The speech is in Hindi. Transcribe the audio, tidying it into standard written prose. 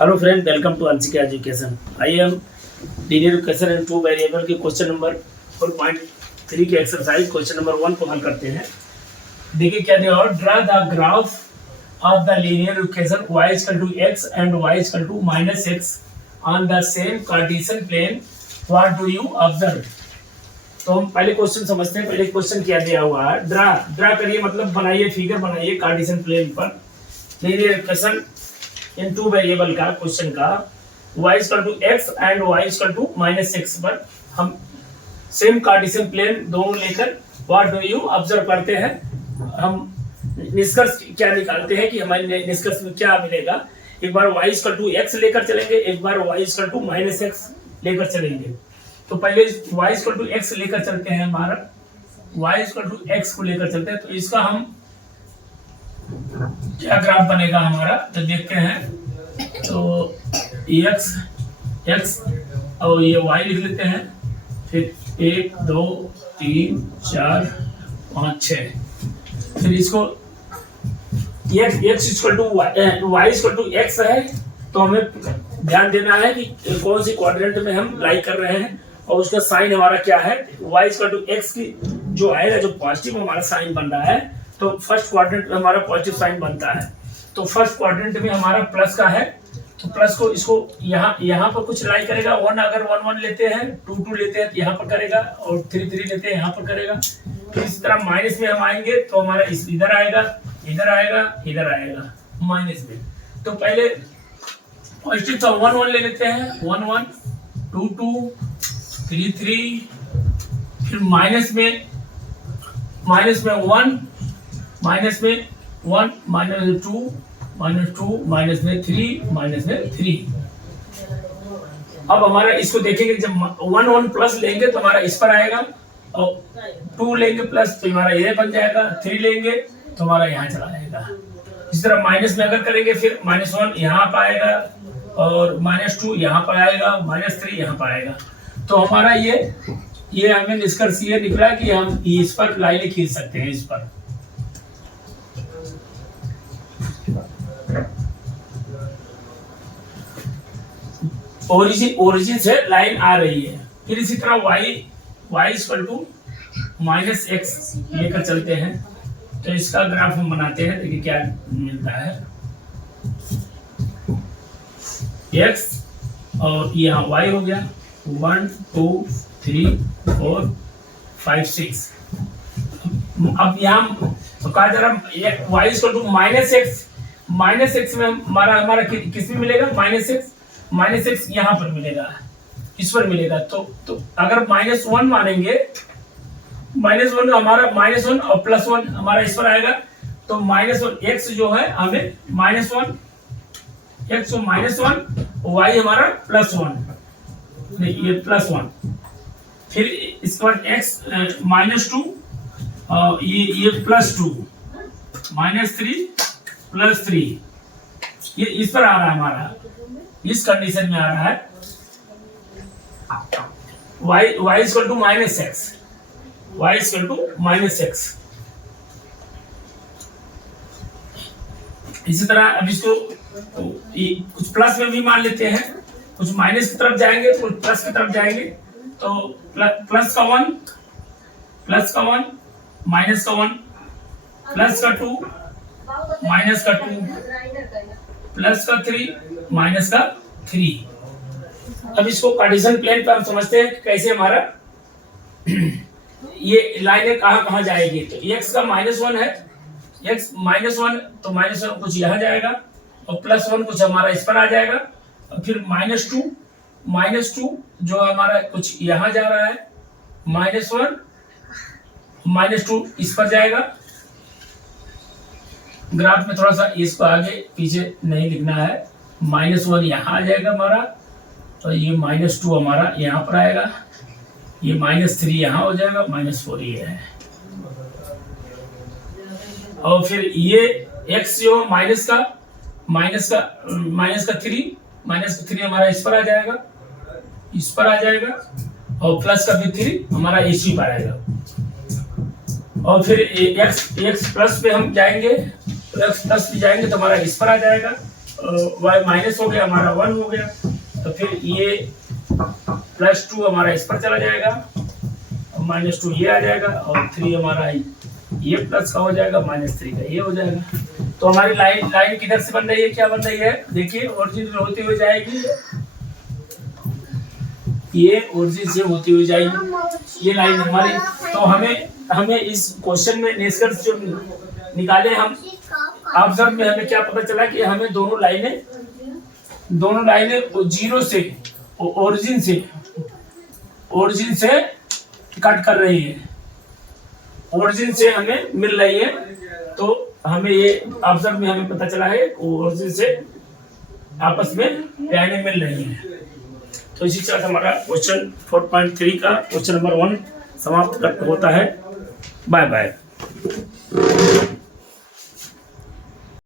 Hello friend, welcome to Anshika education. I am linear equation and two variable के क्वेश्चन नंबर 4.3 के एक्सरसाइज क्वेश्चन नंबर 1 को हल करते हैं। देखिए क्या दिया और draw the graph of the linear equation y equal to x and y equal to -x on the same Cartesian plane. What do you observe? तो हम पहले क्वेश्चन समझते हैं। पहले क्वेश्चन क्या दिया हुआ है, ड्रा करिए मतलब बनाइए, फिगर बनाइए कार्टेशियन प्लेन पर linear equation in two variable का क्वेश्चन का y equal to x and y equal to -x पर हम सेम कार्टेशियन प्लेन दोनों लेकर व्हाट डू यू ऑब्जर्व करते हैं। हम निष्कर्ष क्या निकालते हैं कि हमारे निष्कर्ष में क्या मिलेगा। एक बार y इक्वल टू x लेकर चलेंगे, एक बार y इक्वल टू -x लेकर चलेंगे। तो पहले y इक्वल टू x लेकर चलते हैं, हमारा y इक्वल टू x को लेकर चलते हैं। तो इसका हम क्या ग्राफ बनेगा हमारा, तो देखते हैं। तो x और ये y लिख लेते हैं, फिर 1 2 3 4 5 6। फिर इसको x equal to y equal to x है, तो हमें ध्यान देना है कि कौन सी क्वाड्रेंट में हम लाई कर रहे हैं और उसका साइन हमारा क्या है। y इक्वल टू x की जो आएगा, जो पॉजिटिव हमारा साइन बन रहा है, तो फर्स्ट क्वाड्रेंट में हमारा पॉजिटिव साइन बनता है। तो फर्स्ट क्वाड्रेंट में हमारा प्लस का है, तो प्लस को इसको यहाँ पर कुछ लाई करेगा। 1 अगर 1 1 लेते हैं, 2 2 लेते हैं तो यहाँ पर करेगा, और 3 3 लेते हैं यहाँ पर करेगा। फिर इस तरह माइनस में हम आएंगे तो हमारा इधर आएगा, इधर आएगा, इधर आएगा माइनस में। तो पहले पॉजिटिव तो 1 1 ले लेते हैं, 1 1 2 2 3 3। फिर माइनस में 1 माइनस में 1 -2 -2 माइनस में 3 माइनस में 3। अब हमारा इसको देखेंगे, जब 1 1 प्लस लेंगे तो हमारा इस पर आएगा, और 2 लेंगे प्लस तो हमारा ये बन जाएगा, 3 लेंगे तो हमारा यहाँ चला जाएगा। इस तरह माइनस में अगर करेंगे, फिर -1 यहाँ पर आएगा, और -2 यहाँ पर आएगा, -3 यहाँ पर आएगा। तो हमारा ये हमें निष्कर्ष ये निकला कि हम इस पर लाइनें खींच सकते हैं। इस पर ओरिजिन से लाइन आ रही है। फिर इसी तरह y इक्वल टू -x लेकर चलते हैं, तो इसका ग्राफ हम बनाते हैं। देखिए क्या मिलता है, x और यहाँ y हो गया 1 2 3 4 5 6। अब यहाँ तो कहा जा रहा y इक्वल टू -x में हमारा किस में मिलेगा, -x यहाँ पर मिलेगा, इस पर मिलेगा। तो अगर -1 मानेंगे, -1 हमारा -1 और +1 हमारा इस पर आएगा। तो -1 x जो है हमें -1 x और -1, y हमारा +1, ये +1। फिर इसके बाद x -2 और ये +2 -3 +3, ये इस पर आ रहा है हमारा, इस कंडीशन में आ रहा है। y equal to -x, y equal to -x। इसी तरह अब इसको कुछ प्लस में भी मान लेते हैं, कुछ माइनस की तरफ जाएंगे, कुछ प्लस की तरफ जाएंगे। तो प्लस का 1 माइनस का 1, प्लस का 2 माइनस का 2, प्लस का 3 माइनस का 3। अब इसको कार्टेशियन प्लेन पर हम समझते हैं कि कैसे हमारा ये लाइनें कहाँ जाएगी। तो x का -1 है, x -1 तो -1 कुछ यहाँ जाएगा, और +1 कुछ हमारा इस पर आ जाएगा। और फिर -2 जो हमारा कुछ यहाँ जा रहा है, -1 -2 इस पर जाएगा। ग्राफ में थोड़ा सा इसको आगे पीछे नहीं लिखना है। -1 यहाँ आ जाएगा हमारा, तो ये -2 हमारा यहाँ पर आएगा, ये -3 यहाँ हो जाएगा, -4 ये है। और फिर ये x जो माइनस का 3 हमारा इस पर आ जाएगा, इस पर आ जाएगा, और प्लस का भी 3 हमारा इसी पर आएगा। और फिर x प्लस पे हम जाएंगे, x प्लस भी जाएंगे तो हमारा इस पर आ जाएगा, y माइनस हो गया, हमारा 1 हो गया, तो फिर ये +2 हमारा इस पर चला जाएगा, -2 ये आ जाएगा, और 3 हमारा ये प्लस का हो जाएगा, -3 का ये हो जाएगा। तो हमारी लाइन किधर से बन रही है, क्या बन रही है, देखिए ओरिजिन होती हुई जाएगी, ये ओरिजिन से होती हुई जाएगी ये लाइन हमारी। तो हमें इस क्वेश्चन में निष्कर्ष जो निकाले हम ऑब्जर्व में, हमें क्या पता चला कि हमें दोनों लाइनें जीरो से ओरिजिन से कट कर रही है, ओरिजिन से हमें मिल रही है। तो हमें ये ऑब्जर्व में हमें पता चला है ओरिजिन से आपस में लाइनें मिल रही हैं। तो इसी तरह से हमारा क्वेश्चन 4.3 का क्वेश्चन नंबर 1 समाप्त होता है। Bye bye.